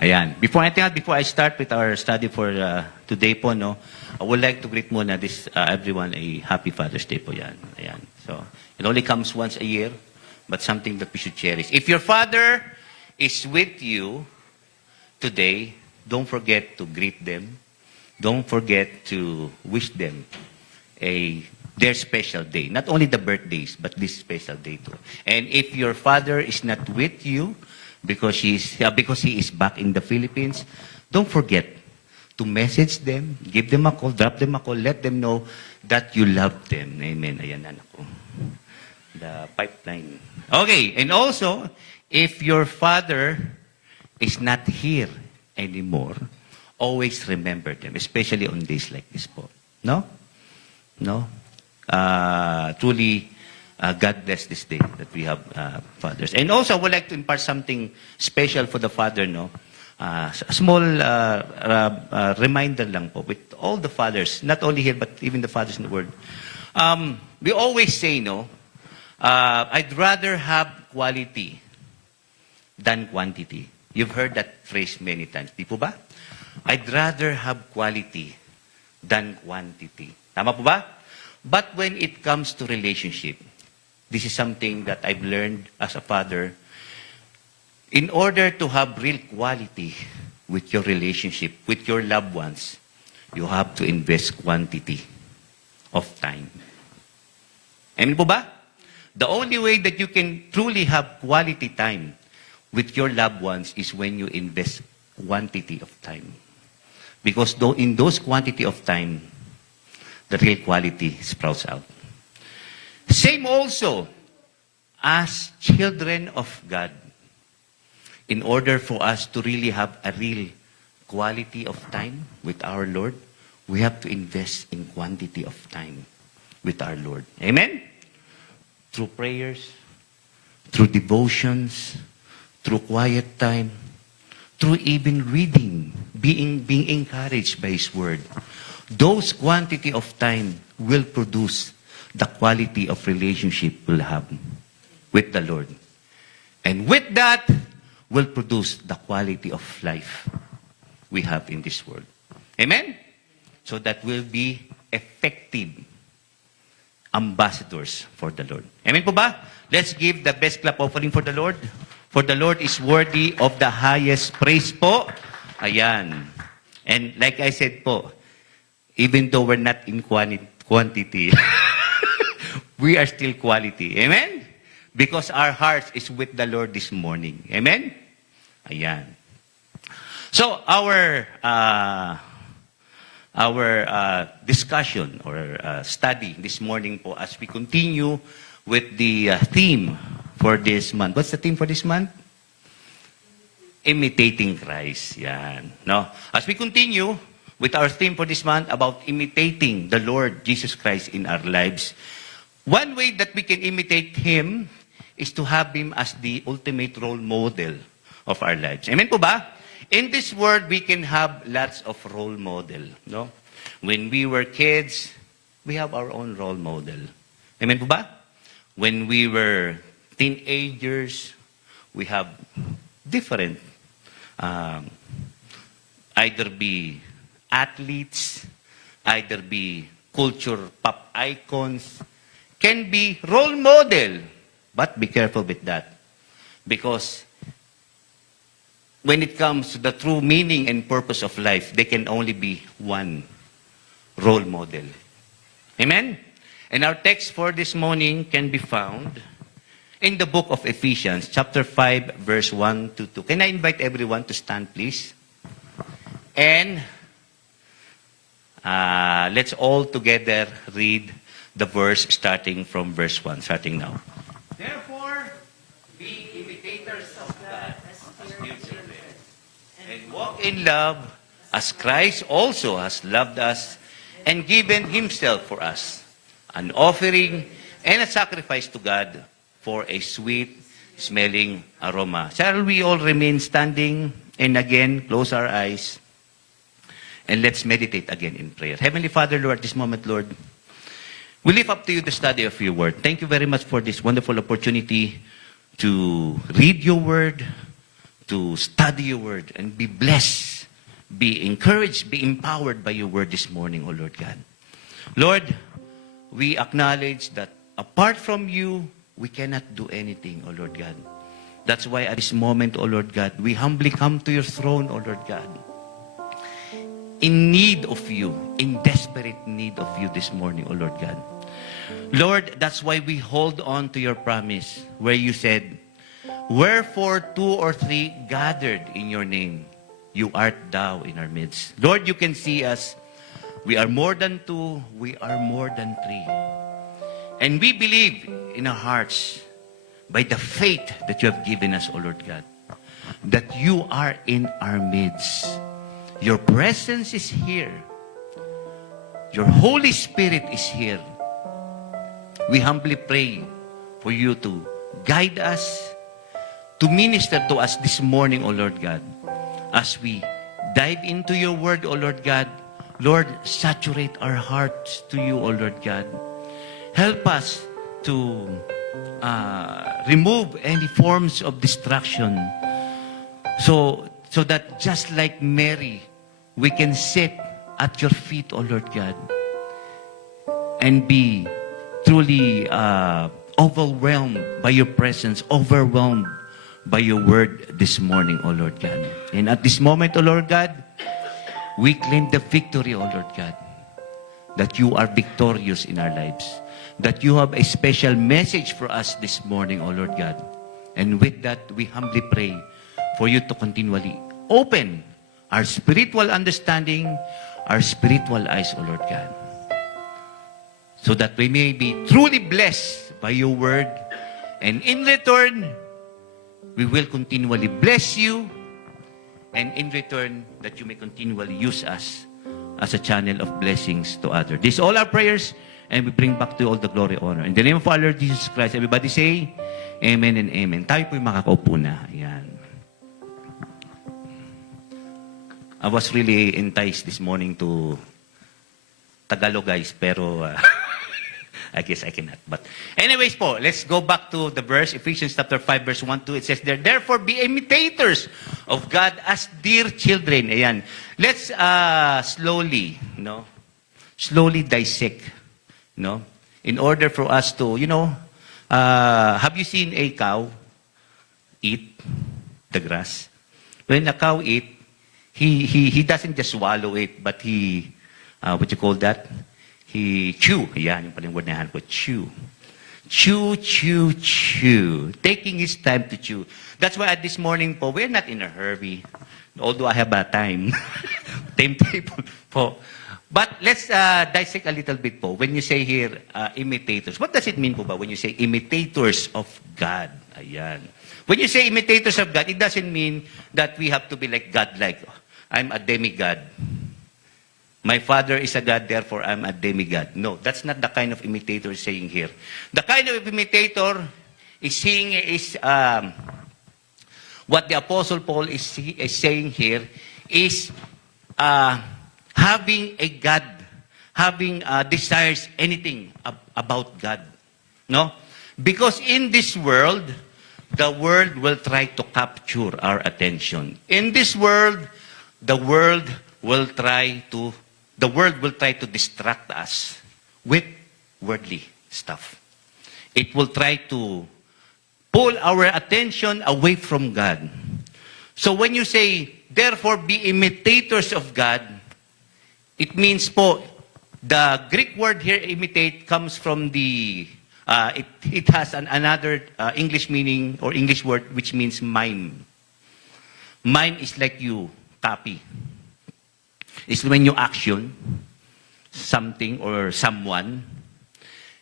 Ayan. Before anything else, before I start with our study for today po, no, I would like to greet muna everyone a happy Father's Day po yan. Ayan. So, it only comes once a year, but something that we should cherish. If your father is with you today, don't forget to greet them. Don't forget to wish them their special day. Not only the birthdays, but this special day too. And if your father is not with you because he is back in the Philippines, don't forget to message them, give them a call, drop them a call, let them know that you love them. Amen. Ayan, anak ko. The pipeline. Okay, and also, if your father is not here anymore, always remember them, especially on days like this po. No? No? Truly, God bless this day that we have fathers. And also, I would like to impart something special for the father, no? A small reminder lang po with all the fathers, not only here, but even the fathers in the world. We always say, no, I'd rather have quality than quantity. You've heard that phrase many times. Di po ba? I'd rather have quality than quantity. Tama po ba? But when it comes to relationship, this is something that I've learned as a father. In order to have real quality with your relationship, with your loved ones, you have to invest quantity of time. Amen po ba? The only way that you can truly have quality time with your loved ones is when you invest quantity of time. Because in those quantity of time, the real quality sprouts out. Same also as children of God. In order for us to really have a real quality of time with our Lord, we have to invest in quantity of time with our Lord. Amen? Through prayers, through devotions, through quiet time, through even reading, being encouraged by His Word. Those quantity of time will produce the quality of relationship we'll have with the Lord. And with that, will produce the quality of life we have in this world. Amen? So that will be effective ambassadors for the Lord. Amen po ba? Let's give the best clap offering for the Lord. For the Lord is worthy of the highest praise po. Ayan. And like I said po, even though we're not in quantity, we are still quality. Amen? Because our hearts is with the Lord this morning. Amen? Ayan. So, our discussion or study this morning po as we continue with the theme for this month. What's the theme for this month? Imitating Christ. Yan. No? As we continue with our theme for this month about imitating the Lord Jesus Christ in our lives, one way that we can imitate Him is to have Him as the ultimate role model of our lives. Amen po ba? In this world, we can have lots of role model. No? When we were kids, we have our own role model. Amen po ba? When we were teenagers, we have different, either be athletes, either be culture pop icons, can be role model. But be careful with that. Because when it comes to the true meaning and purpose of life, there can only be one role model. Amen? And our text for this morning can be found in the book of Ephesians, chapter 5, verse 1 to 2. Can I invite everyone to stand, please? And let's all together read the verse starting from verse 1, starting now. Therefore, be imitators of God as dear children, and walk in love as Christ also has loved us and given Himself for us, an offering and a sacrifice to God for a sweet-smelling aroma. Shall we all remain standing and again close our eyes and let's meditate again in prayer. Heavenly Father, Lord, at this moment, Lord, we lift up to you the study of your word. Thank you very much for this wonderful opportunity to read your word, to study your word and be blessed, be encouraged, be empowered by your word this morning, O Lord God. Lord, we acknowledge that apart from you, we cannot do anything, O Lord God. That's why at this moment, O Lord God, we humbly come to your throne, O Lord God, in need of you, in desperate need of you this morning, O Lord God. Lord, that's why we hold on to your promise where you said, wherefore 2 or 3 gathered in your name, you art thou in our midst. Lord, you can see us. We are more than 2, we are more than 3. And we believe in our hearts, by the faith that you have given us, O Lord God, that you are in our midst. Your presence is here. Your Holy Spirit is here. We humbly pray for you to guide us, to minister to us this morning, O Lord God. As we dive into your word, O Lord God, Lord, saturate our hearts to you, O Lord God. Help us to remove any forms of distraction so that just like Mary, we can sit at your feet, O Lord God, and be truly overwhelmed by your presence, overwhelmed by your word this morning, O Lord God. And at this moment, O Lord God, we claim the victory, O Lord God, that you are victorious in our lives, that you have a special message for us this morning, O Lord God. And with that, we humbly pray for you to continually open our spiritual understanding, our spiritual eyes, O Lord God, so that we may be truly blessed by your word. And in return, we will continually bless you. And in return, that you may continually use us as a channel of blessings to others. These all our prayers, and we bring back to you all the glory, honor. In the name of our Lord Jesus Christ, everybody say, Amen and Amen. Tayo po'y makakaupo na. Ayan. I was really enticed this morning to Tagalog, guys, pero I guess I cannot. But anyways po, let's go back to the verse, Ephesians chapter 5, verse 1-2. It says there, therefore be imitators of God as dear children. Ayan. Let's slowly dissect, in order for us to, have you seen a cow eat the grass? When a cow eat, he doesn't just swallow it, but he, what you call that? He chew. Yan, yung paling word na ko. Chew. Chew, chew, chew. Taking his time to chew. That's why at this morning po, we're not in a hurry. Although I have a timetable po. But let's dissect a little bit po. When you say here, imitators, what does it mean po ba when you say imitators of God? Ayan. When you say imitators of God, it doesn't mean that we have to be like God-like. I'm a demigod. My father is a God, therefore I'm a demigod. No, that's not the kind of imitator saying here. The kind of imitator is saying what the Apostle Paul is saying here is having a God, having desires anything about God. No? Because in this world, the world will try to capture our attention. In this world, the world will try to distract us with worldly stuff. It will try to pull our attention away from God. So when you say, therefore be imitators of God, it means po, the Greek word here, imitate, comes from the, it has another English meaning or English word which means mime. Mime is like you copy. It's when you action something or someone.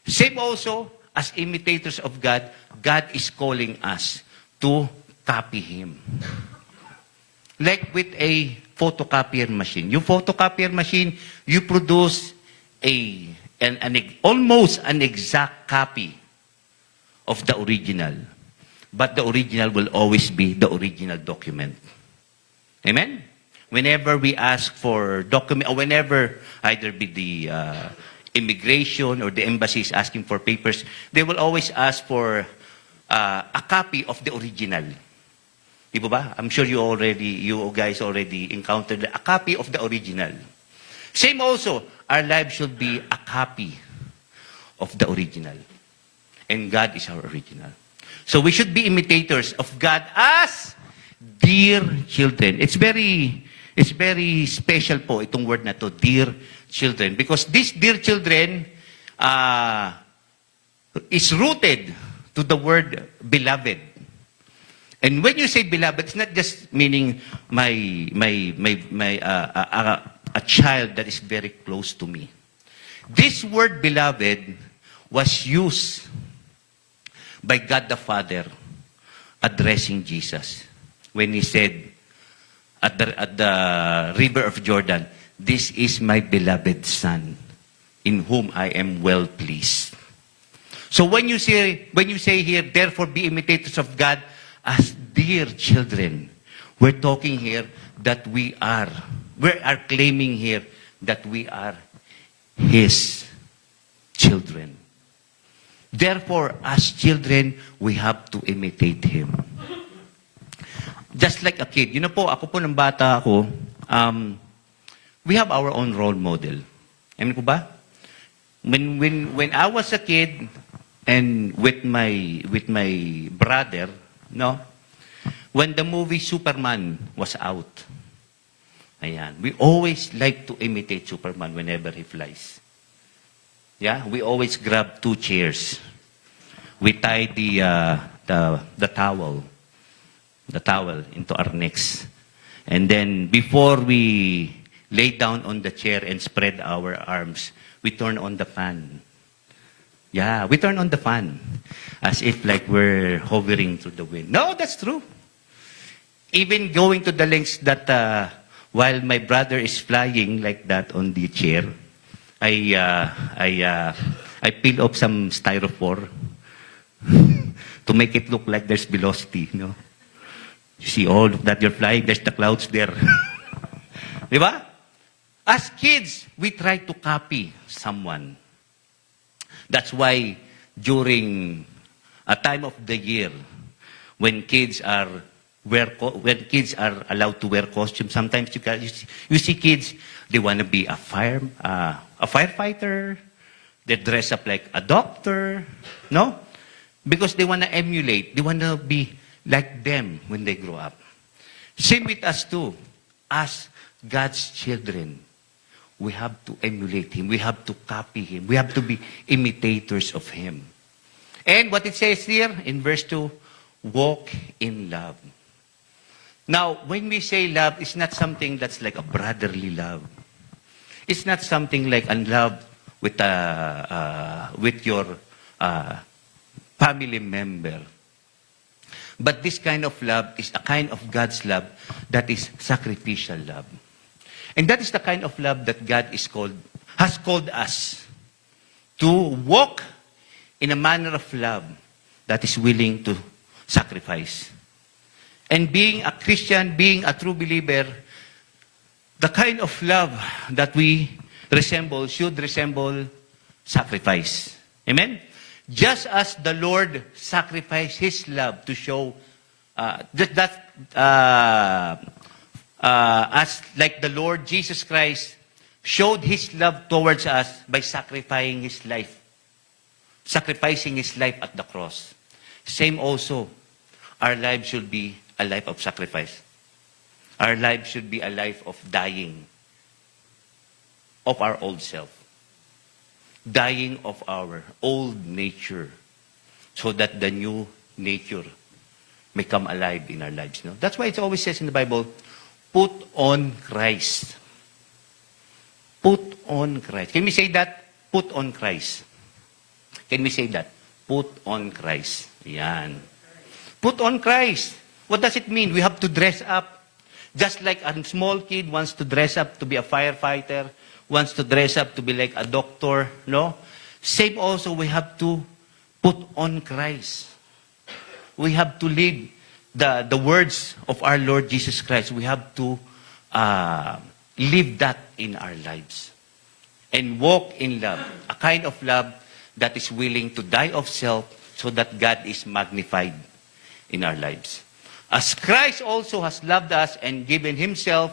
Same also, as imitators of God, God is calling us to copy Him. Like with a photocopier machine. Yung photocopier machine, you produce almost an exact copy of the original. But the original will always be the original document. Amen? Whenever we ask for document, or whenever either be the immigration or the embassy is asking for papers, they will always ask for a copy of the original. Di ba ba? I'm sure you guys already encountered a copy of the original. Same also, our lives should be a copy of the original. And God is our original. So we should be imitators of God as dear children. It's very special po itong word na to, dear children. Because these dear children is rooted to the word beloved. And when you say beloved, it's not just meaning a child that is very close to me. This word beloved was used by God the Father addressing Jesus when he said at the river of Jordan, "This is my beloved Son, in whom I am well pleased." So when you say here, therefore be imitators of God as dear children, we're talking here that we are claiming here that we are His children. Therefore, as children, we have to imitate Him. Just like a kid. You know po, ako po ng bata ako, we have our own role model. Amen po ba? When I was a kid, and with my brother, no, when the movie Superman was out, ayan, we always like to imitate Superman whenever he flies. Yeah, we always grab 2 chairs. We tie the towel into our necks, and then before we lay down on the chair and spread our arms, we turn on the fan. Yeah, we turn on the fan as if like we're hovering through the wind. No, that's true. Even going to the lengths that while my brother is flying like that on the chair, I peel off some styrofoam to make it look like there's velocity, you know. You see, oh, look that you're flying, there's the clouds there. Di ba? As kids, we try to copy someone. That's why during a time of the year when kids are allowed to wear costumes, sometimes you see kids, they want to be a firefighter, they dress up like a doctor, no? Because they want to emulate, they want to be like them when they grow up. Same with us too. As God's children, we have to emulate Him. We have to copy Him. We have to be imitators of Him. And what it says here in verse 2, walk in love. Now, when we say love, it's not something that's like a brotherly love. It's not something like a love with your family member. But this kind of love is a kind of God's love that is sacrificial love. And that is the kind of love that God has called us to walk in a manner of love that is willing to sacrifice. And being a Christian, being a true believer, the kind of love that we should resemble sacrifice. Amen? Just as the Lord sacrificed His love to show as like the Lord Jesus Christ showed His love towards us by sacrificing His life at the cross. Same also, our life should be a life of sacrifice. Our life should be a life of dying of our old self. Dying of our old nature so that the new nature may come alive in our lives. No? That's why it always says in the Bible, put on Christ. Put on Christ. Can we say that? Put on Christ. Can we say that? Put on Christ. Yan. Put on Christ. What does it mean? We have to dress up. Just like a small kid wants to dress up to be a firefighter, wants to dress up to be like a doctor, no? Same also, we have to put on Christ. We have to live the words of our Lord Jesus Christ. We have to live that in our lives. And walk in love. A kind of love that is willing to die of self so that God is magnified in our lives. As Christ also has loved us and given himself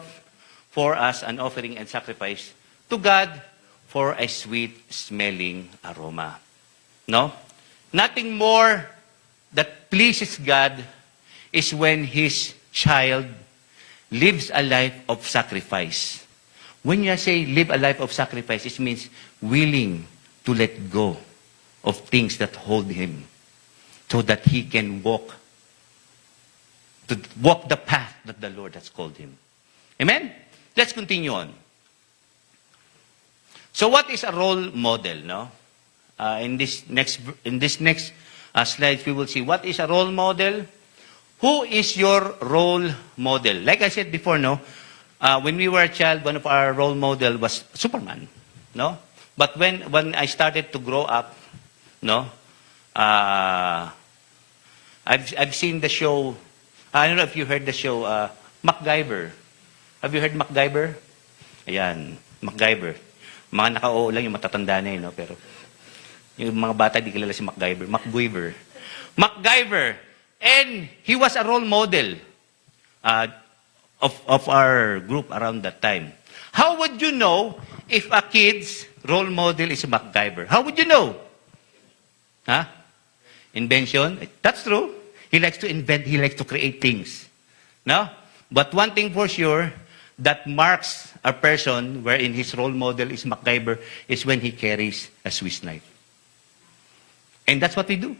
for us an offering and sacrifice to God for a sweet-smelling aroma. No? Nothing more that pleases God is when his child lives a life of sacrifice. When you say live a life of sacrifice, it means willing to let go of things that hold him so that he can walk the path that the Lord has called him. Amen? Let's continue on. So what is a role model, no? In this next slide, we will see what is a role model. Who is your role model? Like I said before, no? When we were a child, one of our role model was Superman, no? But when I started to grow up, no? I've seen the show. I don't know if you heard the show MacGyver. Have you heard MacGyver? Ayan, MacGyver. Mga naka-oo lang yung matatanda na yun, no? Pero yung mga bata di kilala si MacGyver. MacGyver. And he was a role model of our group around that time. How would you know if a kid's role model is MacGyver? How would you know? Huh? Invention? That's true. He likes to invent, he likes to create things. No? But one thing for sure, that marks a person wherein his role model is MacGyver is when he carries a Swiss knife. And that's what we do.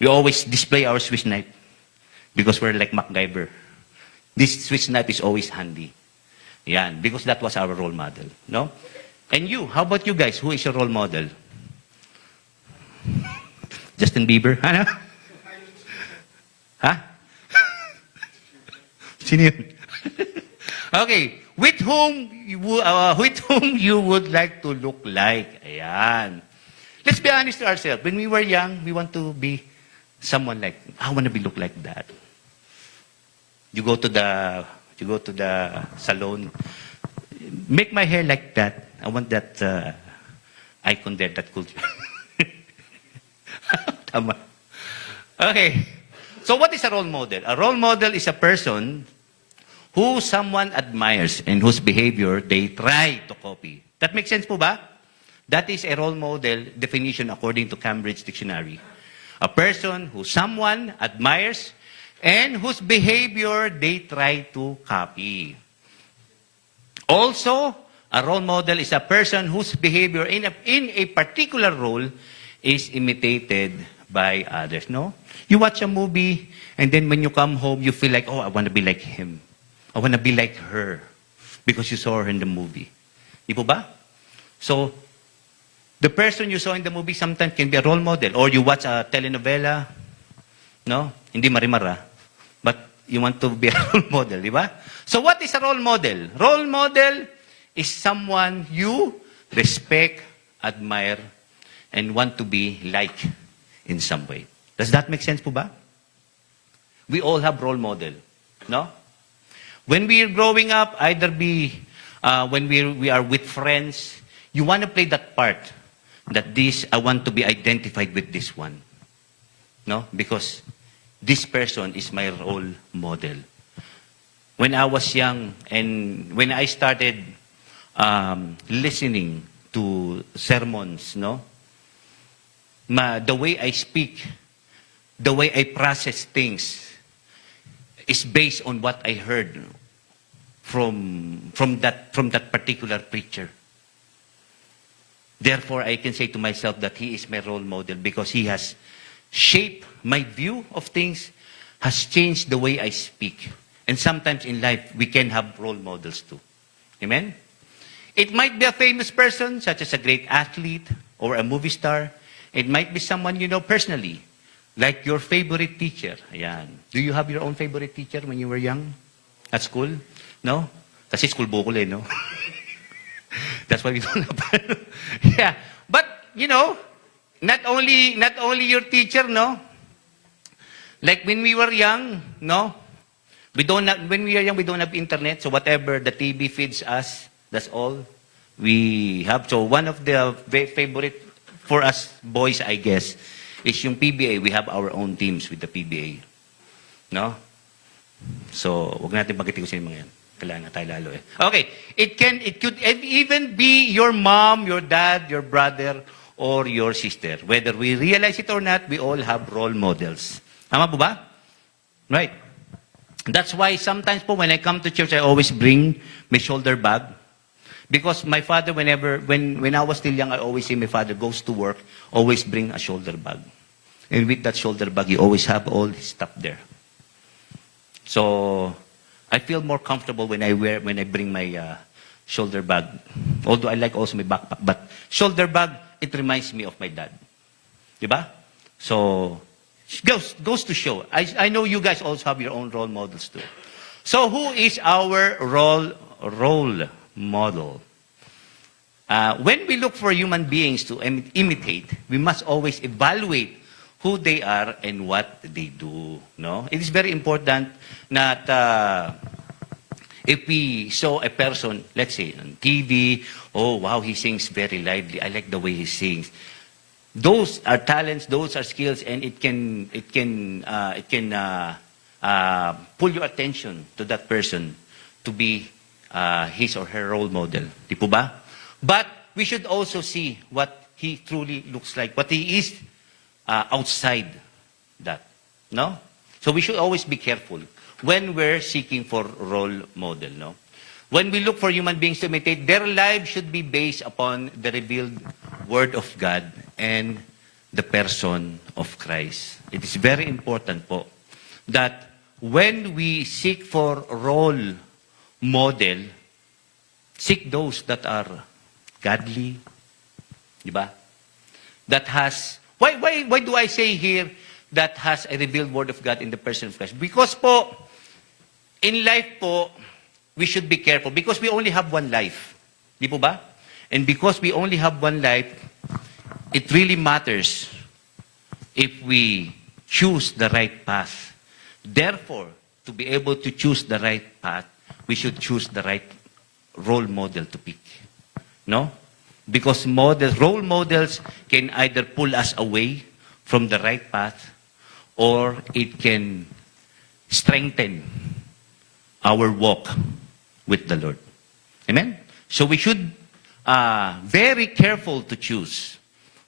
We always display our Swiss knife because we're like MacGyver. This Swiss knife is always handy. Yan, because that was our role model. No? And you, how about you guys? Who is your role model? Justin Bieber? Ano? Ha? Sino yun? Okay. With whom you would like to look like? Ayan. Let's be honest to ourselves. When we were young, we want to be someone like, I want to be look like that. You go to the salon, make my hair like that. I want that icon there, that culture. Tama. Okay. So what is a role model? A role model is a person who someone admires and whose behavior they try to copy. That makes sense po ba? That is a role model definition according to Cambridge Dictionary. A person who someone admires and whose behavior they try to copy. Also, a role model is a person whose behavior in a particular role is imitated by others, no? You watch a movie, and then when you come home, you feel like, oh, I want to be like him. I want to be like her. Because you saw her in the movie. Di po ba? So, the person you saw in the movie sometimes can be a role model. Or you watch a telenovela, no? Hindi marimara. But you want to be a role model, di ba? So what is a role model? Role model is someone you respect, admire, and want to be like in some way. Does that make sense po ba? We all have role model, no? When we are growing up, either when we are with friends, you want to play that part. That I want to be identified with this one. No? Because this person is my role model. When I was young and when I started listening to sermons, no? The way I speak, the way I process things is based on what I heard from that particular preacher. Therefore, I can say to myself that he is my role model because he has shaped my view of things, has changed the way I speak. And sometimes in life, we can have role models too. Amen? It might be a famous person, such as a great athlete or a movie star. It might be someone you know personally, like your favorite teacher. Ayan. Do you have your own favorite teacher when you were young at school? No? Kasi school bukol eh, no? That's why we don't have. Yeah. But, you know, not only your teacher, no? Like when we were young, no? When we are young, we don't have internet. So whatever the TV feeds us, that's all we have. So one of the favorite for us boys, I guess, is yung PBA. We have our own teams with the PBA. No? So, wag natin bagitin ko sa mga yan. Kailangan na tayo lalo eh. Okay, it could even be your mom, your dad, your brother, or your sister. Whether we realize it or not, we all have role models. Tama po ba? Right. That's why sometimes po when I come to church, I always bring my shoulder bag. Because my father, when I was still young, I always see my father goes to work, always bring a shoulder bag. And with that shoulder bag, he always have all his stuff there. So, I feel more comfortable when I bring my shoulder bag. Although I like also my backpack. But shoulder bag, it reminds me of my dad. Diba? So, goes to show. I know you guys also have your own role models too. So, who is our role model? When we look for human beings to imitate, we must always evaluate who they are and what they do. No? It is very important that if we saw a person, let's say on TV, oh wow, he sings very lively. I like the way he sings. Those are talents, those are skills, and it can pull your attention to that person to be his or her role model. Di po ba? But we should also see what he truly looks like, what he is outside that. No? So we should always be careful when we're seeking for role model. No? When we look for human beings to imitate, their lives should be based upon the revealed Word of God and the person of Christ. It is very important po that when we seek for role model, seek those that are godly, di ba? That has, why do I say here that has a revealed Word of God in the person of Christ? Because po, in life po, we should be careful because we only have one life. Di po ba? And because we only have one life, it really matters if we choose the right path. Therefore, to be able to choose the right path, we should choose the right role model to pick. No? Because role models can either pull us away from the right path or it can strengthen our walk with the Lord. Amen? So we should very careful to choose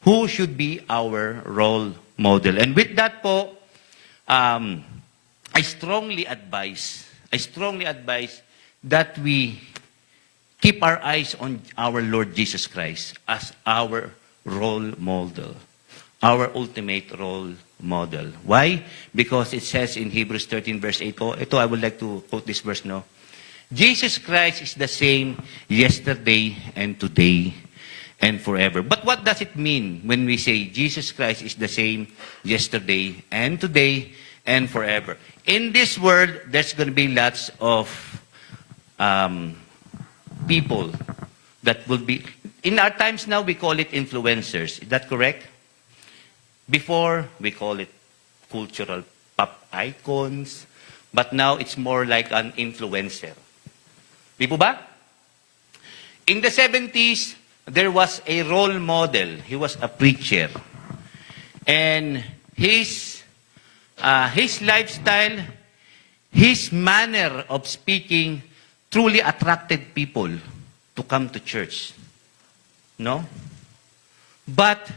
who should be our role model. And with that po, I strongly advise that we keep our eyes on our Lord Jesus Christ as our role model, our ultimate role model. Why? Because it says in Hebrews 13 verse 8, ito I would like to quote this verse, no? Jesus Christ is the same yesterday and today and forever. But what does it mean when we say Jesus Christ is the same yesterday and today and forever? In this world, there's going to be lots of people that will be, in our times now, we call it influencers. Is that correct? Before, we call it cultural pop icons. But now, it's more like an influencer. Di po ba? In the 70s, there was a role model. He was a preacher. And his lifestyle, his manner of speaking truly attracted people to come to church. No? But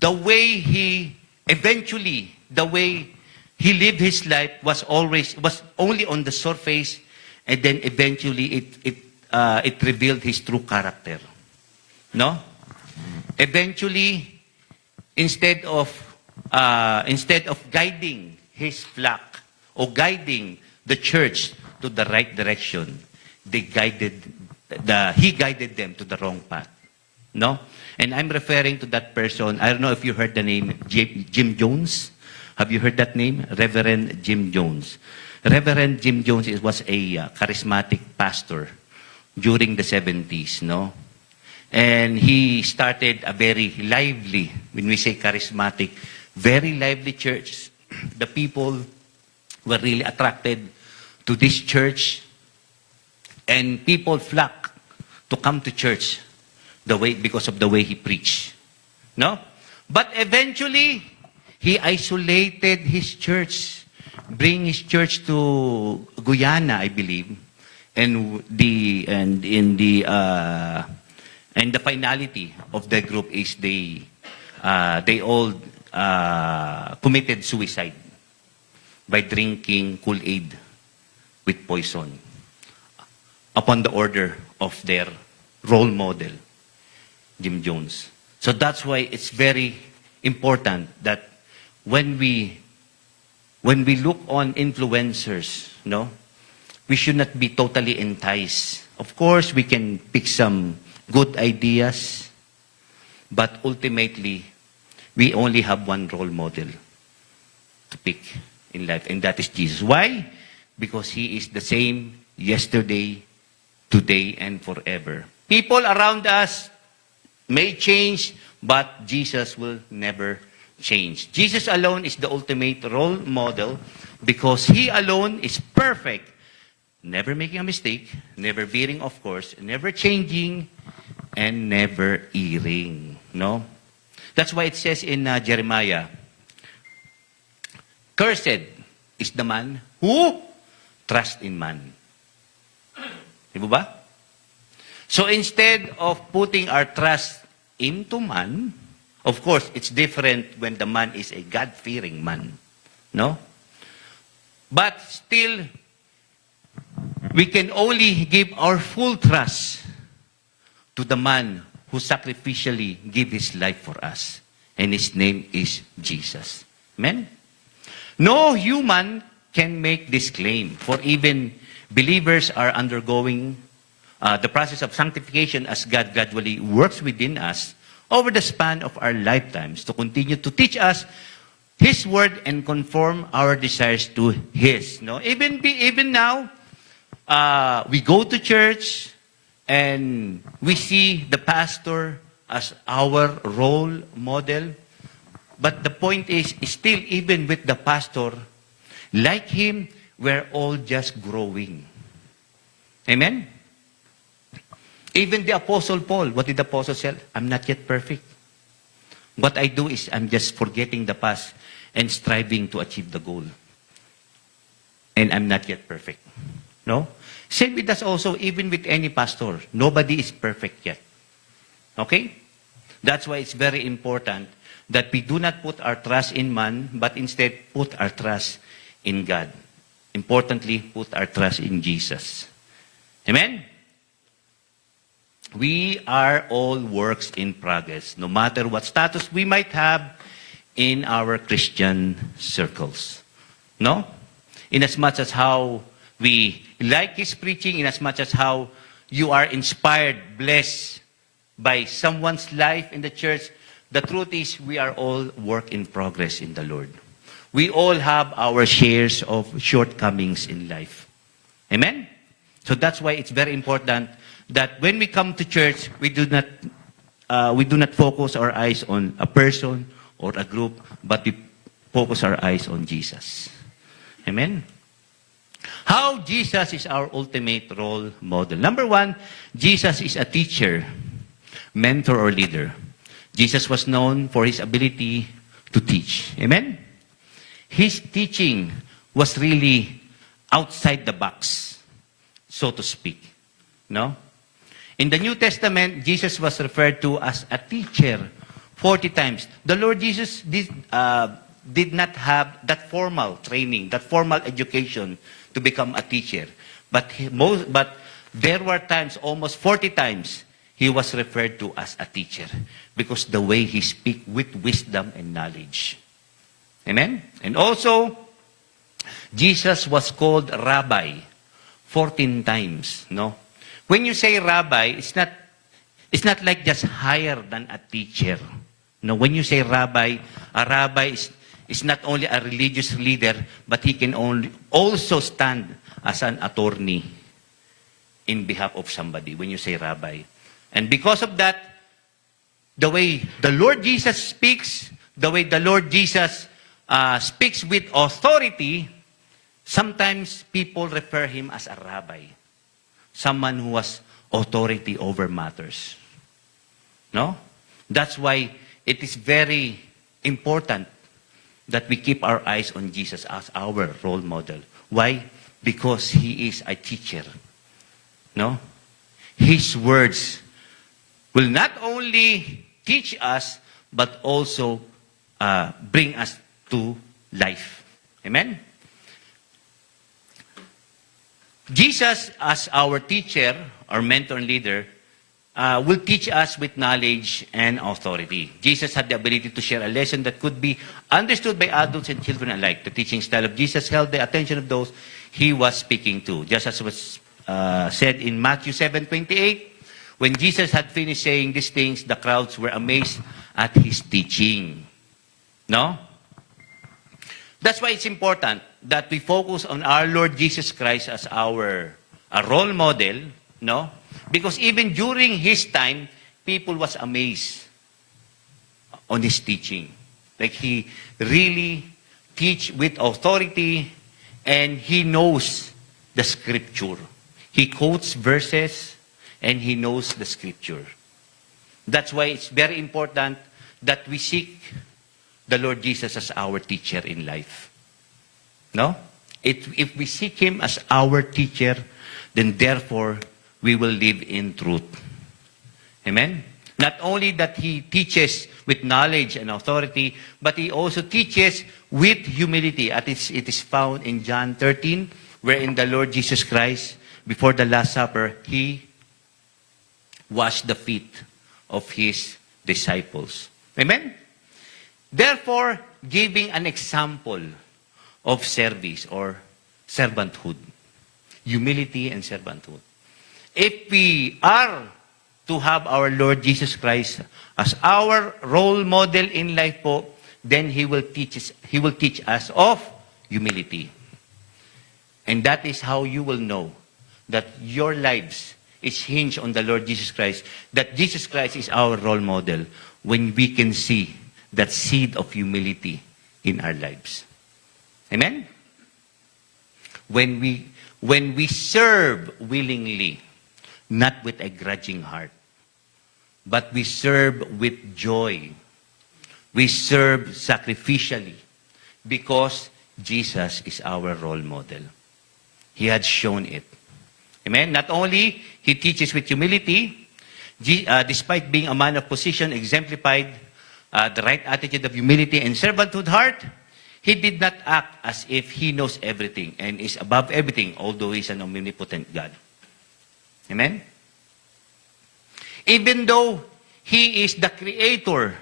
the way he lived his life was only on the surface, and then eventually it revealed his true character. No? Eventually, instead of guiding his flock or guiding the church to the right direction, he guided them to the wrong path. No? And I'm referring to that person. I don't know if you heard the name Jim Jones. Have you heard that name? Reverend Jim Jones. Reverend Jim Jones was a charismatic pastor during the 70s, no? And he started a very lively, when we say charismatic, very lively church. The people were really attracted to this church, and people flocked to come to church because of the way he preached. No? But eventually, he isolated his church, bring his church to Guyana, I believe, and the finality of the group is they all committed suicide by drinking Kool-Aid with poison upon the order of their role model, Jim Jones. So that's why it's very important that when we look on influencers, no, we should not be totally enticed. Of course, we can pick some good ideas, but ultimately, we only have one role model to pick in life, and that is Jesus. Why? Because He is the same yesterday, today, and forever. People around us may change, but Jesus will never change. Jesus alone is the ultimate role model because He alone is perfect, never making a mistake, never veering off course, never changing, and never erring. No? That's why it says in Jeremiah, "Cursed is the man who trusts in man." Di ba? So instead of putting our trust into man, of course, it's different when the man is a God-fearing man. No? But still, we can only give our full trust to the man who sacrificially gave his life for us. And his name is Jesus. Amen? No human can make this claim, for even believers are undergoing the process of sanctification as God gradually works within us over the span of our lifetimes to continue to teach us His Word and conform our desires to His. No? Even now, we go to church and we see the pastor as our role model. But the point is, still, even with the pastor, like him, we're all just growing. Amen? Even the Apostle Paul, what did the Apostle say? I'm not yet perfect. What I do is I'm just forgetting the past and striving to achieve the goal. And I'm not yet perfect. No? Same with us also, even with any pastor. Nobody is perfect yet. Okay? That's why it's very important that we do not put our trust in man, but instead put our trust in God. Importantly, put our trust in Jesus. Amen? We are all works in progress, no matter what status we might have in our Christian circles. No? In as much as how we like His preaching, in as much as how you are inspired, blessed by someone's life in the church, the truth is we are all work in progress in the Lord. We all have our shares of shortcomings in life. Amen? So that's why it's very important that when we come to church, we do not focus our eyes on a person or a group, but we focus our eyes on Jesus. Amen? How Jesus is our ultimate role model. Number one, Jesus is a teacher, mentor, or leader. Jesus was known for His ability to teach. Amen? His teaching was really outside the box, so to speak. No? In the New Testament, Jesus was referred to as a teacher 40 times. The Lord Jesus did not have that formal training, that formal education to become a teacher. But there were times, almost 40 times, He was referred to as a teacher because the way He speak with wisdom and knowledge. Amen? And also, Jesus was called Rabbi 14 times. No? When you say Rabbi, it's not like just higher than a teacher. No, when you say Rabbi, a Rabbi is not only a religious leader, but he can also stand as an attorney in behalf of somebody when you say Rabbi. And because of that, the way the Lord Jesus speaks, the way the Lord Jesus speaks with authority, sometimes people refer Him as a rabbi. Someone who has authority over matters. No? That's why it is very important that we keep our eyes on Jesus as our role model. Why? Because He is a teacher. No? His words will not only teach us, but also bring us to life. Amen? Jesus, as our teacher, our mentor and leader, will teach us with knowledge and authority. Jesus had the ability to share a lesson that could be understood by adults and children alike. The teaching style of Jesus held the attention of those He was speaking to. Just as was said in Matthew 7:28, when Jesus had finished saying these things, the crowds were amazed at His teaching. No? That's why it's important that we focus on our Lord Jesus Christ as our role model, no? Because even during His time, people was amazed on His teaching. Like He really teach with authority, and He knows the Scripture. He quotes verses, and He knows the Scripture. That's why it's very important that we seek the Lord Jesus as our teacher in life. No? If we seek Him as our teacher, then therefore, we will live in truth. Amen? Not only that He teaches with knowledge and authority, but He also teaches with humility. It is found in John 13, wherein the Lord Jesus Christ, before the Last Supper, He washed the feet of His disciples. Amen? Therefore, giving an example of service or servanthood. Humility and servanthood. If we are to have our Lord Jesus Christ as our role model in life po, then He will teach us of humility. And that is how you will know that your lives is hinged on the Lord Jesus Christ, that Jesus Christ is our role model, when we can see that seed of humility in our lives. Amen? When we serve willingly, not with a grudging heart, but we serve with joy. We serve sacrificially because Jesus is our role model. He had shown it. Amen? Not only He teaches with humility, despite being a man of position, exemplified the right attitude of humility and servanthood heart, He did not act as if He knows everything and is above everything, although He's an omnipotent God. Amen? Even though He is the creator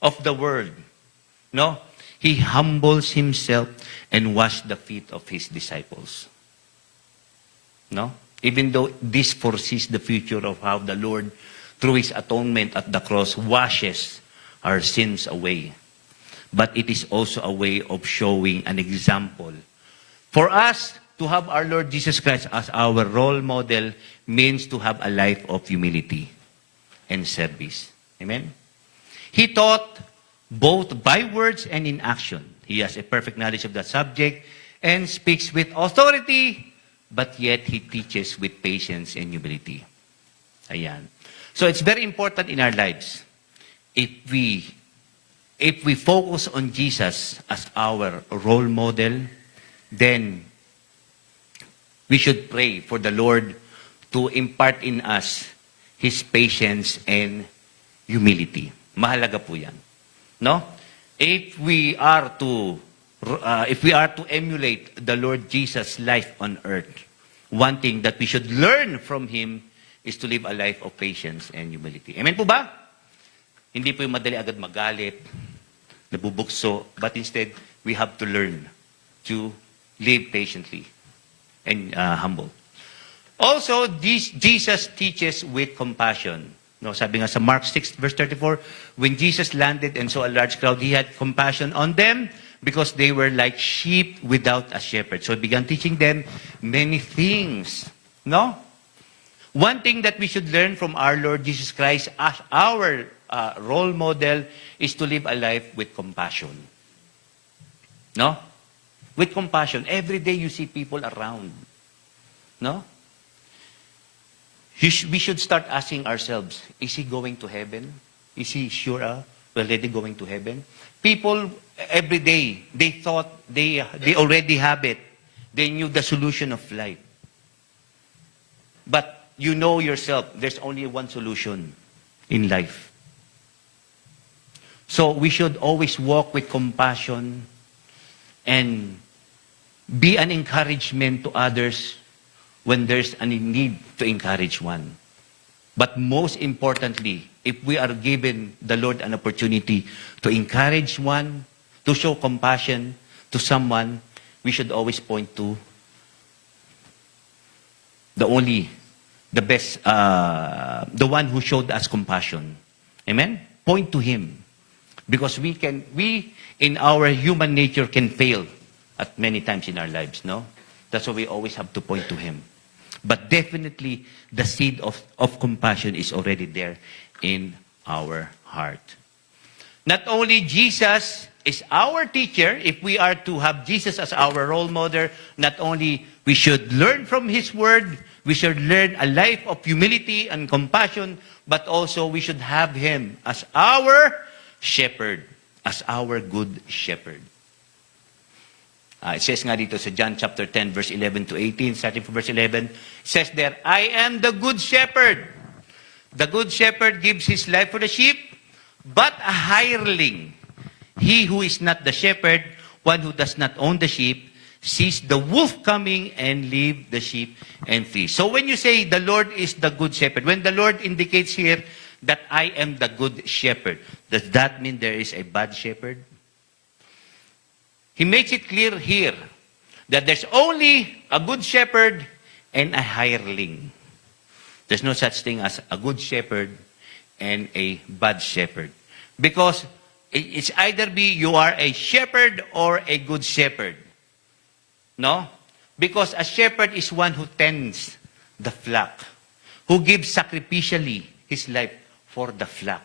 of the world, no? He humbles Himself and washed the feet of His disciples. No? Even though this foresees the future of how the Lord, through His atonement at the cross, washes our sins away. But it is also a way of showing an example. For us to have our Lord Jesus Christ as our role model means to have a life of humility and service. Amen? He taught both by words and in action. He has a perfect knowledge of the subject and speaks with authority, but yet He teaches with patience and humility. Ayan. So it's very important in our lives, if we focus on Jesus as our role model, then we should pray for the Lord to impart in us His patience and humility. Mahalaga po yan. No? If we are to emulate the Lord Jesus' life on earth, one thing that we should learn from Him is to live a life of patience and humility. Amen po ba? Hindi po yung madali agad magalit, nabubukso, but instead, we have to learn to live patiently and humble. Also, Jesus teaches with compassion. No, sabi nga sa Mark 6, verse 34, when Jesus landed and saw a large crowd, He had compassion on them because they were like sheep without a shepherd. So He began teaching them many things. No? One thing that we should learn from our Lord Jesus Christ as our role model is to live a life with compassion. No? With compassion. Every day you see people around. No? We should start asking ourselves, is he going to heaven? Is he sure already going to heaven. People, every day, they thought they already have it. They knew the solution of life. But you know yourself, there's only one solution in life. So we should always walk with compassion and be an encouragement to others when there's a need to encourage one. But most importantly, if we are given the Lord an opportunity to encourage one, to show compassion to someone, we should always point to the best, the one who showed us compassion. Amen? Point to him. Because we in our human nature can fail at many times in our lives, no? That's why we always have to point to him. But definitely, the seed of compassion is already there in our heart. Not only Jesus is our teacher, if we are to have Jesus as our role model, not only we should learn from his word, we should learn a life of humility and compassion, but also we should have him as our shepherd, as our good shepherd. It says nga dito sa John chapter 10, verse 11 to 18, starting from verse 11, it says there, I am the good shepherd. The good shepherd gives his life for the sheep, but a hireling, he who is not the shepherd, one who does not own the sheep, sees the wolf coming and leave the sheep and flee. So when you say the Lord is the good shepherd, when the Lord indicates here that I am the good shepherd, does that mean there is a bad shepherd? He makes it clear here that there's only a good shepherd and a hireling. There's no such thing as a good shepherd and a bad shepherd. Because it's either you are a shepherd or a good shepherd. No? Because a shepherd is one who tends the flock, who gives sacrificially his life for the flock.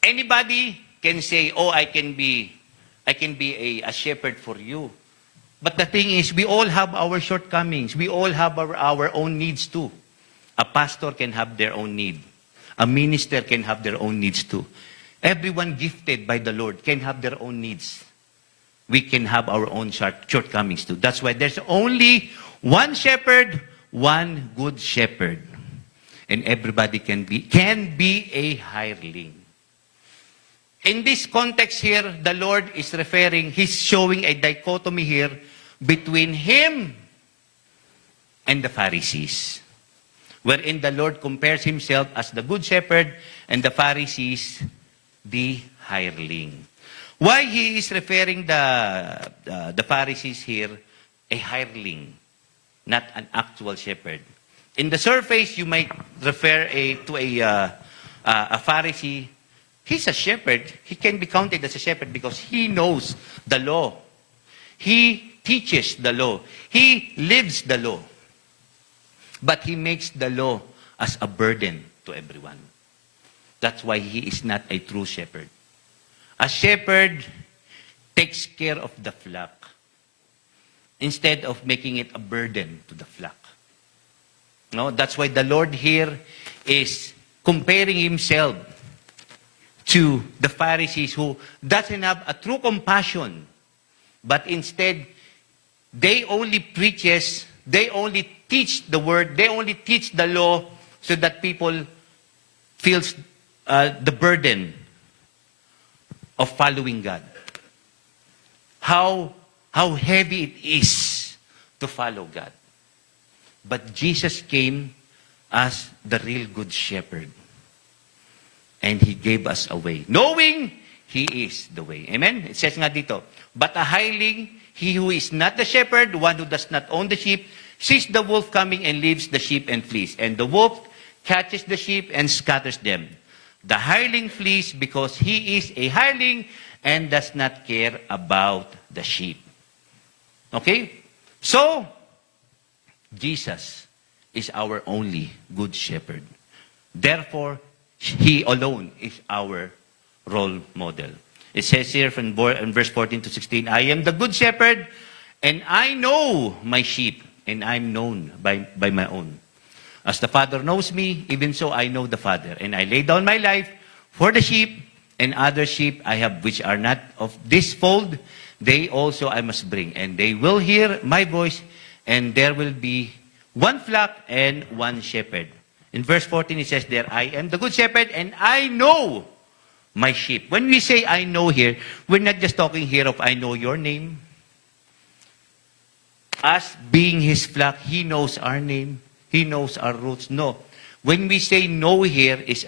Anybody can say, oh, I can be a shepherd for you. But the thing is, we all have our shortcomings. We all have our own needs too. A pastor can have their own need. A minister can have their own needs too. Everyone gifted by the Lord can have their own needs. We can have our own shortcomings too. That's why there's only one shepherd, one good shepherd. And everybody can be a hireling. In this context here, the Lord is he's showing a dichotomy here between him and the Pharisees, wherein the Lord compares himself as the good shepherd and the Pharisees, the hireling. Why he is referring the Pharisees here, a hireling, not an actual shepherd. In the surface, you might refer to a Pharisee. He's a shepherd. He can be counted as a shepherd because he knows the law. He teaches the law. He lives the law. But he makes the law as a burden to everyone. That's why he is not a true shepherd. A shepherd takes care of the flock instead of making it a burden to the flock. No, that's why the Lord here is comparing himself to the Pharisees who doesn't have a true compassion, but instead they only teach the word, they only teach the law so that people feels the burden of following God. How heavy it is to follow God. But Jesus came as the real good shepherd. And he gave us a way, knowing he is the way. Amen? It says nga dito, but a hireling, he who is not the shepherd, one who does not own the sheep, sees the wolf coming and leaves the sheep and flees. And the wolf catches the sheep and scatters them. The hireling flees because he is a hireling and does not care about the sheep. Okay? So, Jesus is our only good shepherd. Therefore, he alone is our role model. It says here in verse 14 to 16, I am the good shepherd, and I know my sheep, and I'm known by my own. As the Father knows me, even so I know the Father. And I lay down my life for the sheep, and other sheep I have which are not of this fold, they also I must bring. And they will hear my voice, and there will be one flock and one shepherd. In verse 14 it says there, I am the good shepherd, and I know my sheep. When we say I know here, we're not just talking here of I know your name. Us being his flock, he knows our name. He knows our roots. No. When we say know here, it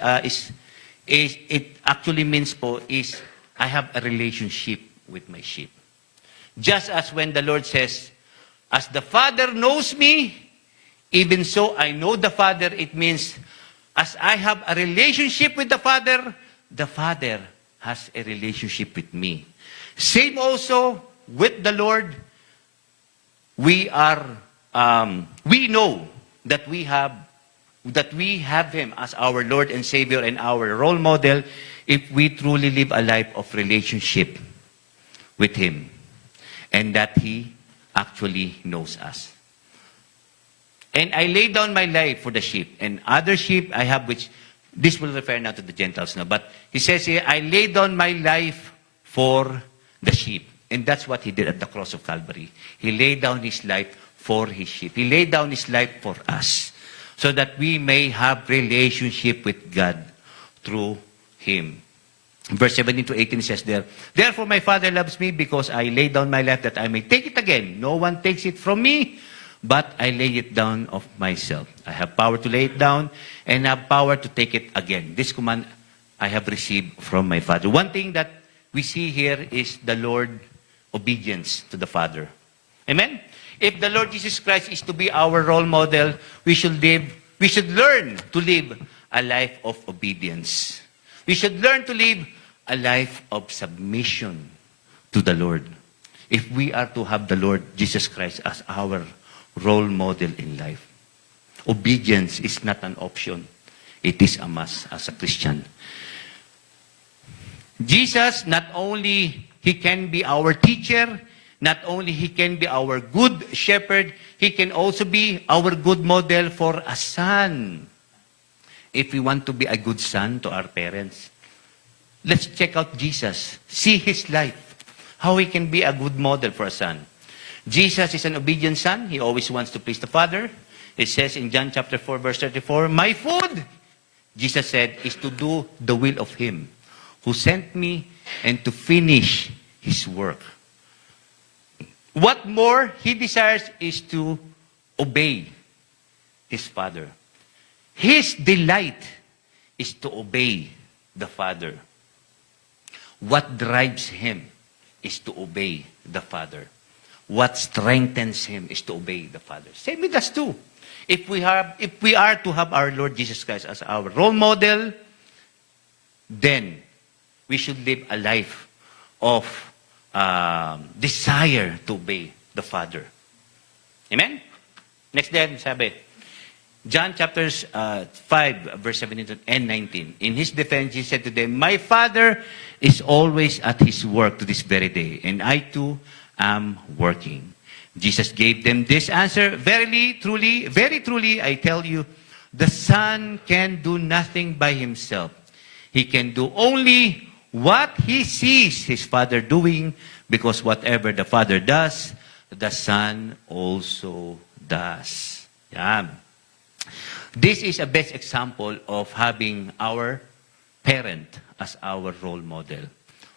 actually means po is I have a relationship with my sheep. Just as when the Lord says, as the Father knows me, even so I know the Father, it means as I have a relationship with the Father has a relationship with me. Same also with the Lord. We know that we have him as our Lord and Savior and our role model if we truly live a life of relationship with him, and that he actually knows us. And I lay down my life for the sheep, and other sheep I have which, this will refer now to the Gentiles now, but he says here, I lay down my life for the sheep. And that's what he did at the cross of Calvary. He laid down his life for his sheep. He laid down his life for us, so that we may have relationship with God through him. Verse 17 to 18 says there, therefore my Father loves me, because I lay down my life that I may take it again. No one takes it from me, but I lay it down of myself. I have power to lay it down, and have power to take it again. This command I have received from my Father. One thing that we see here is the Lord obedience to the Father. Amen? If the Lord Jesus Christ is to be our role model, we should learn to live a life of obedience. We should learn to live a life of submission to the Lord. If we are to have the Lord Jesus Christ as our role model in life. Obedience is not an option. It is a must as a Christian. Jesus, not only he can be our teacher, not only he can be our good shepherd, he can also be our good model for a son. If we want to be a good son to our parents, let's check out Jesus. See his life. How he can be a good model for a son. Jesus is an obedient son. He always wants to please the Father. It says in John chapter 4, verse 34, my food, Jesus said, is to do the will of him who sent me and to finish his work. What more he desires is to obey his Father. His delight is to obey the Father. What drives him is to obey the Father. What strengthens him is to obey the Father. Same with us too. If we are to have our Lord Jesus Christ as our role model, then we should live a life of desire to obey the Father. Amen? Next then, sabi, John chapters 5, verse 17 and 19. In his defense, he said to them, my Father is always at his work to this very day, and I too am working. Jesus gave them this answer, verily, truly, very truly, I tell you, the Son can do nothing by himself. He can do only what he sees his Father doing, because whatever the Father does, the Son also does. Yan. This is a best example of having our parent as our role model.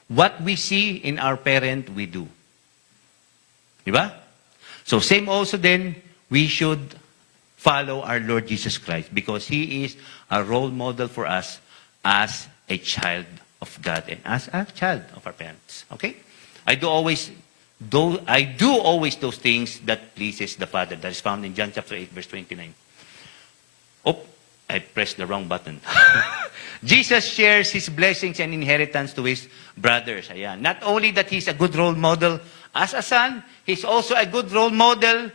What we see in our parent, we do. Diba? So same also then, we should follow our Lord Jesus Christ, because he is a role model for us as a child of God and as a child of our parents. Okay? I do always those things that pleases the Father. That is found in John chapter 8, verse 29. Oh, I pressed the wrong button. Jesus shares his blessings and inheritance to his brothers. Ayan. Not only that he's a good role model as a son, he's also a good role model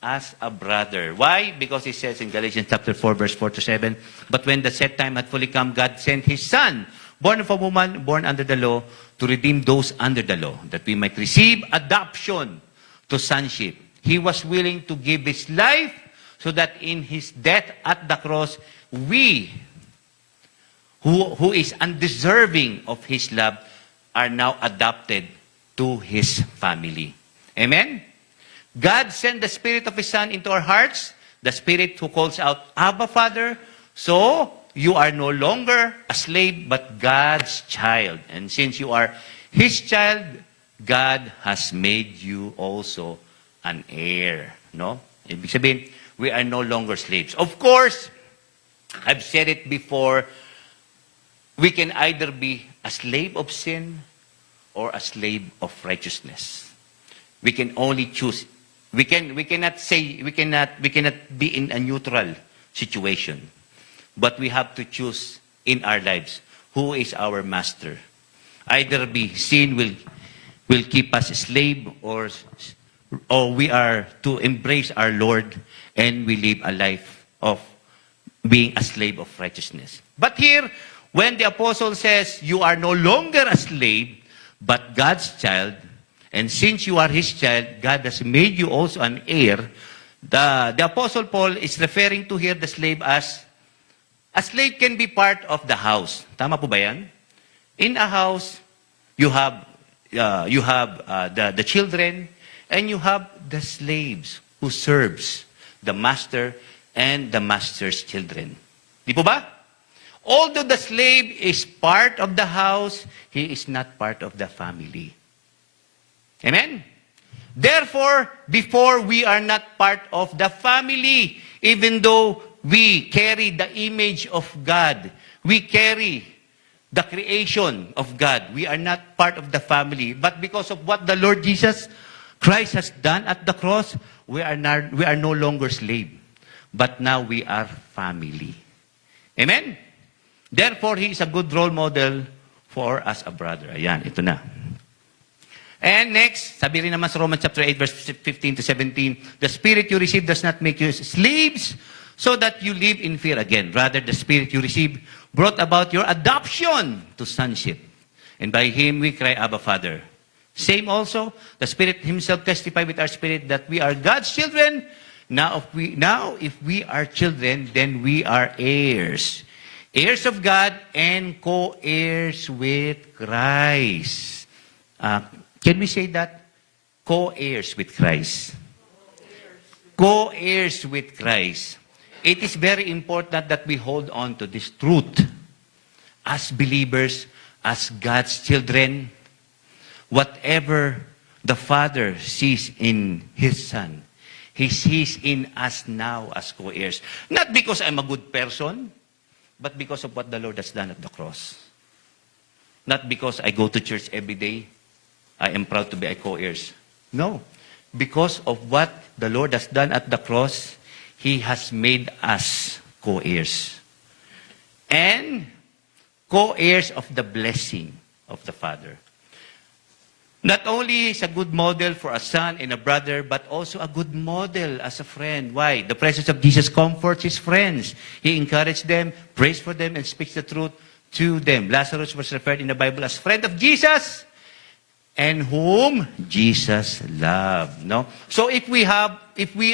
as a brother. Why? Because he says in Galatians chapter 4, verse 4 to 7, but when the set time had fully come, God sent his Son, born of a woman, born under the law, to redeem those under the law, that we might receive adoption to sonship. He was willing to give his life so that in his death at the cross, we, who is undeserving of his love, are now adopted to his family. Amen? God sent the Spirit of His Son into our hearts, the Spirit who calls out, Abba, Father. So, you are no longer a slave, but God's child. And since you are His child, God has made you also an heir. No? Ibig sabihin, we are no longer slaves. Of course, I've said it before, we can either be a slave of sin or a slave of righteousness. We can only choose. We cannot be in a neutral situation. But we have to choose in our lives who is our master. Either be sin will keep us a slave, or we are to embrace our Lord and we live a life of being a slave of righteousness. But here, when the apostle says, you are no longer a slave, but God's child, and since you are His child, God has made you also an heir, the apostle Paul is referring to here the slave as, a slave can be part of the house. Tama po ba yan? In a house, you have the children, and you have the slaves who serves the master and the master's children. Di po ba? Although the slave is part of the house, he is not part of the family. Amen? Therefore, before we are not part of the family, even though we carry the image of God, we carry the creation of God, we are not part of the family. But because of what the Lord Jesus Christ has done at the cross, we are no longer slave. But now we are family. Amen? Therefore, He is a good role model for us, a brother. Ayan, ito na. And next, sabi rin naman sa Romans chapter 8, verse 15 to 17, the Spirit you receive does not make you slaves so that you live in fear again. Rather, the Spirit you receive brought about your adoption to sonship. And by Him we cry, Abba, Father. Same also, the Spirit Himself testifies with our spirit that we are God's children. Now, if we are children, then we are heirs. Heirs of God and co-heirs with Christ. Can we say that? Co-heirs with Christ. Co-heirs with Christ. It is very important that we hold on to this truth. As believers, as God's children, whatever the Father sees in His Son, He sees in us now as co-heirs. Not because I'm a good person, but because of what the Lord has done at the cross. Not because I go to church every day, I am proud to be a co-heirs. No. Because of what the Lord has done at the cross, He has made us co-heirs. And co-heirs of the blessing of the Father. Not only is a good model for a son and a brother, but also a good model as a friend. Why? The presence of Jesus comforts His friends. He encourages them, prays for them, and speaks the truth to them. Lazarus was referred in the Bible as friend of Jesus, and whom Jesus loved. No? So if we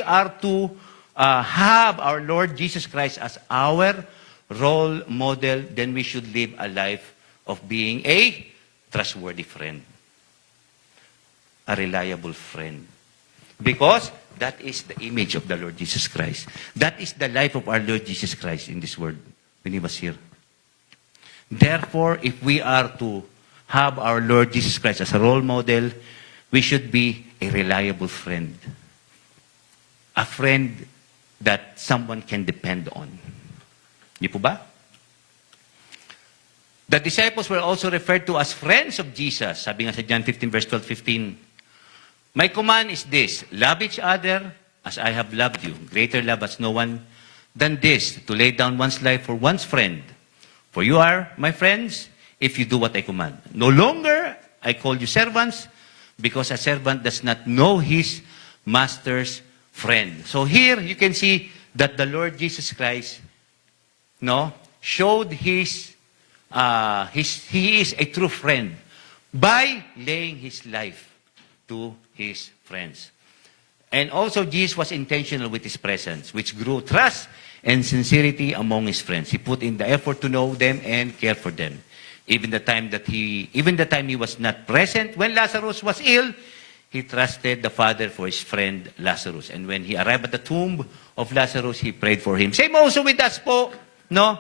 are to have our Lord Jesus Christ as our role model, then we should live a life of being a trustworthy friend. A reliable friend. Because that is the image of the Lord Jesus Christ. That is the life of our Lord Jesus Christ in this world when He was here. Therefore, if we are to have our Lord Jesus Christ as a role model, we should be a reliable friend. A friend that someone can depend on. Di po ba? The disciples were also referred to as friends of Jesus. Sabi nga sa John 15, verse 12-15, my command is this, love each other as I have loved you. Greater love has no one than this, to lay down one's life for one's friend. For you are my friends if you do what I command. No longer I call you servants, because a servant does not know his master's friend. So here you can see that the Lord Jesus Christ showed he is a true friend by laying His life to His friends. And also, Jesus was intentional with his presence, which grew trust and sincerity among his friends. He put in the effort to know them and care for them. Even the time he was not present when Lazarus was ill, he trusted the Father for his friend Lazarus. And when he arrived at the tomb of Lazarus, he prayed for him. Same also with us po, no?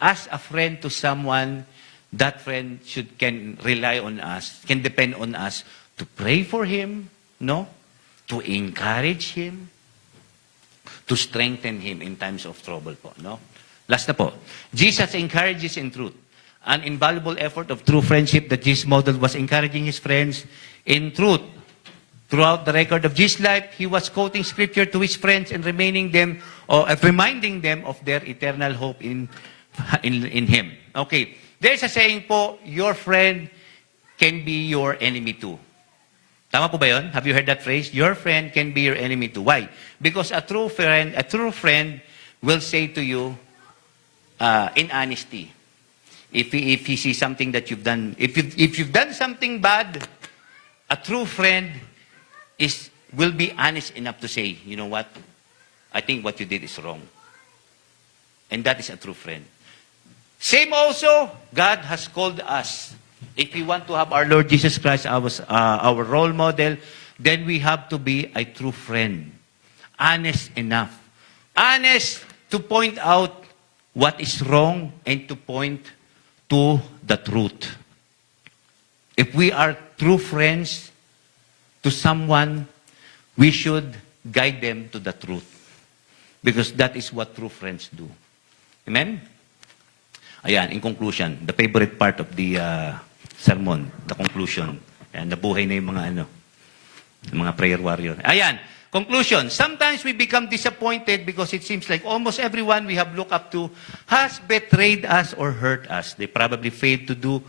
As a friend to someone, that friend can rely on us, can depend on us to pray for him, no? To encourage him, to strengthen him in times of trouble po, no? Last na po. Jesus encourages in truth. An invaluable effort of true friendship that Jesus modeled was encouraging his friends in truth. Throughout the record of Jesus' life, he was quoting scripture to his friends and reminding them of their eternal hope in him. Okay. There's a saying po, your friend can be your enemy too. Tama po ba yun? Have you heard that phrase? Your friend can be your enemy too. Why? Because a true friend will say to you in honesty. If he sees something that you've done, if you've done something bad, a true friend will be honest enough to say, you know what? I think what you did is wrong. And that is a true friend. Same also, God has called us. If we want to have our Lord Jesus Christ our role model, then we have to be a true friend. Honest enough. Honest to point out what is wrong and to point to the truth. If we are true friends to someone, we should guide them to the truth. Because that is what true friends do. Amen? Ayan, in conclusion, the favorite part of the sermon, the conclusion. Ayan, nabuhay na yung mga prayer warrior. Ayan, conclusion. Sometimes we become disappointed because it seems like almost everyone we have looked up to has betrayed us or hurt us. They probably failed to do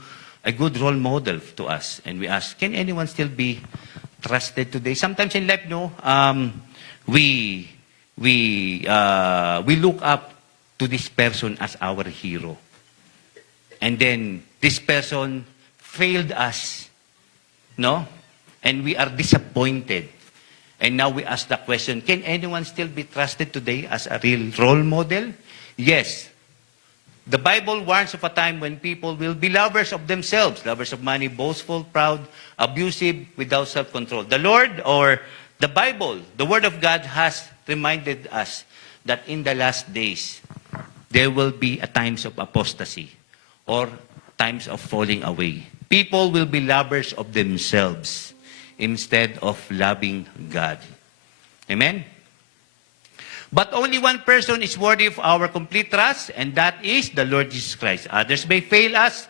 a good role model to us. And we ask, can anyone still be trusted today? Sometimes in life, we look up to this person as our hero. And then this person failed us, no? And we are disappointed. And now we ask the question, can anyone still be trusted today as a real role model? Yes. The Bible warns of a time when people will be lovers of themselves, lovers of money, boastful, proud, abusive, without self-control. The Lord, or the Bible, the Word of God has reminded us that in the last days, there will be a times of apostasy or times of falling away. People will be lovers of themselves instead of loving God. Amen? But only one person is worthy of our complete trust, and that is the Lord Jesus Christ. Others may fail us,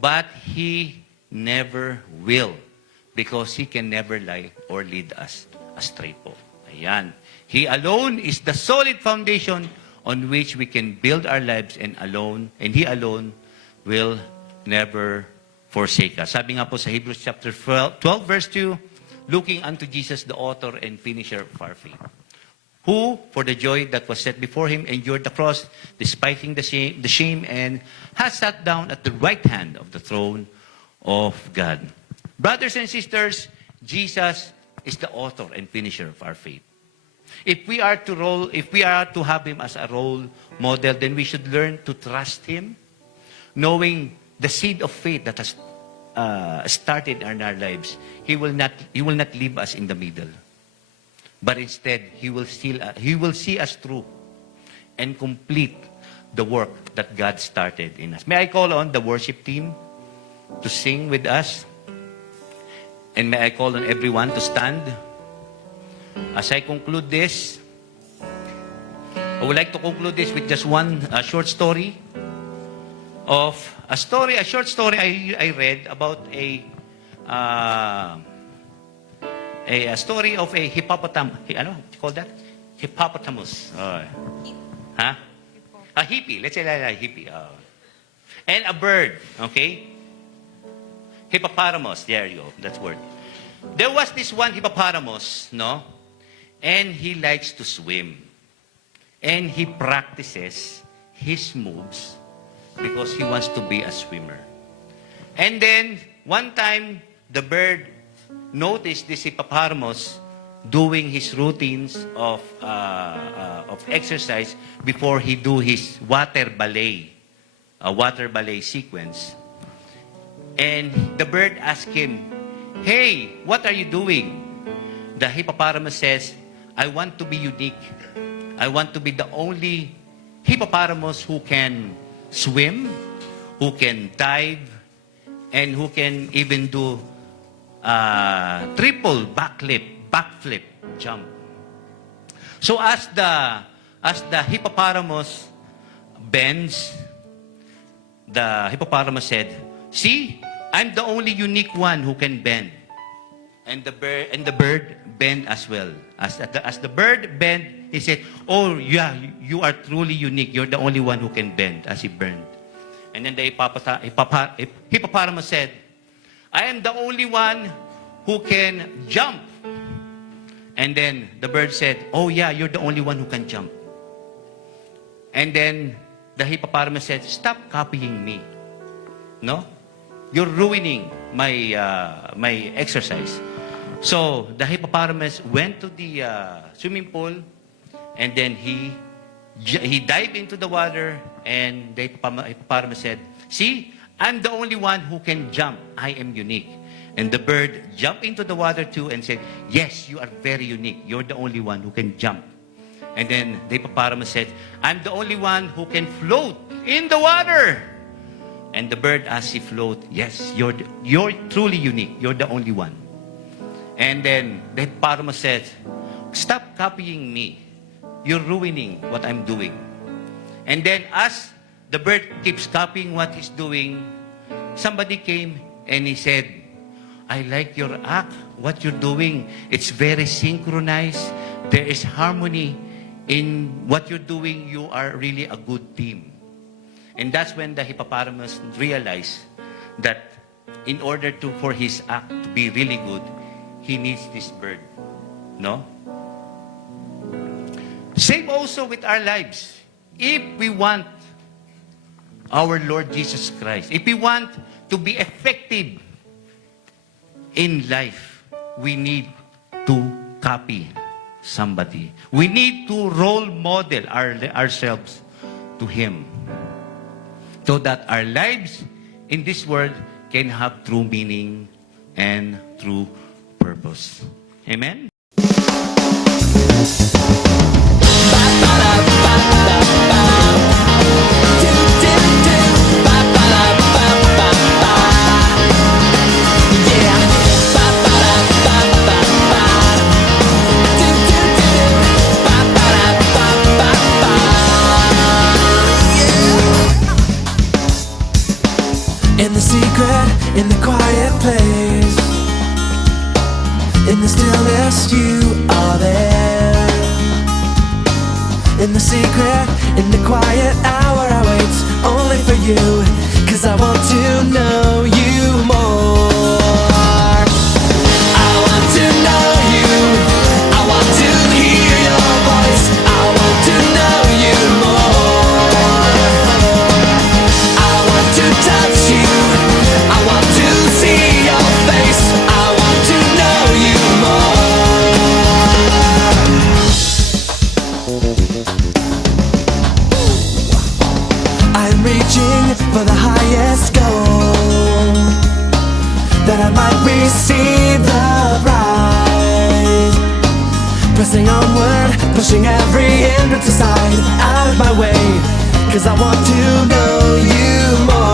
but He never will, because He can never lie or lead us astray po. Ayan. He alone is the solid foundation on which we can build our lives, and He alone will never forsake us. Sabi nga po sa Hebrews chapter 12, verse 2, looking unto Jesus, the author and finisher of our faith, who, for the joy that was set before him, endured the cross, despising the shame, and has sat down at the right hand of the throne of God. Brothers and sisters, Jesus is the author and finisher of our faith. If we are to have him as a role model, then we should learn to trust him, knowing the seed of faith that has started in our lives. He will not leave us in the middle, but instead He will see us through and complete the work that God started in us. May I call on the worship team to sing with us, and may I call on everyone to stand. As I conclude this, I would like to conclude this with just one short story. A short story I read about a story of a hippopotamus. Ano? What you call that? Hippopotamus. Huh? A hippie. Let's say a hippie. And a bird. Okay? Hippopotamus. There you go. That's the word. There was this one hippopotamus, no? And he likes to swim. And he practices his moves because he wants to be a swimmer. And then, one time, the bird noticed this hippopotamus doing his routines of exercise before he do his water ballet sequence. And the bird asked him, "Hey, what are you doing?" The hippopotamus says, "I want to be unique. I want to be the only hippopotamus who can swim, who can dive, and who can even do triple backflip jump." So as the hippopotamus bends, the hippopotamus said, "See, I'm the only unique one who can bend." And the bird bent as well. As the bird bent, he said, "Oh yeah, you are truly unique. You're the only one who can bend," as he burned. And then the hippopotamus said, "I am the only one who can jump." And then the bird said, "Oh yeah, you're the only one who can jump." And then the hippopotamus said, "Stop copying me. No? You're ruining my exercise." So the hippopotamus went to the swimming pool, and then he dived into the water, and the hippopotamus said, "See, I'm the only one who can jump. I am unique." And the bird jumped into the water too and said, "Yes, you are very unique. You're the only one who can jump." And then the hippopotamus said, "I'm the only one who can float in the water." And the bird, as he float, "Yes, you're truly unique. You're the only one." And then the hippopotamus said, "Stop copying me. You're ruining what I'm doing." And then as the bird keeps copying what he's doing, somebody came and he said, "I like your act, what you're doing. It's very synchronized. There is harmony in what you're doing. You are really a good team." And that's when the hippopotamus realized that in order for his act to be really good, he needs this bird. No? Same also with our lives. If we want our Lord Jesus Christ, if we want to be effective in life, we need to copy somebody. We need to role model ourselves to Him, so that our lives in this world can have true meaning and true purpose. Amen? In the secret, in the quiet place, in the stillness you are there. In the secret, in the quiet hour I wait only for you, 'cause I want to know you more. I want to know you, I want to hear your voice, I want to know you more. I want to touch you, I want to see your face, I want to know you more. I'm reaching for the highest goal, that I might receive the prize. Pressing onward, pushing every hindrance aside, out of my way, 'cause I want to know you more.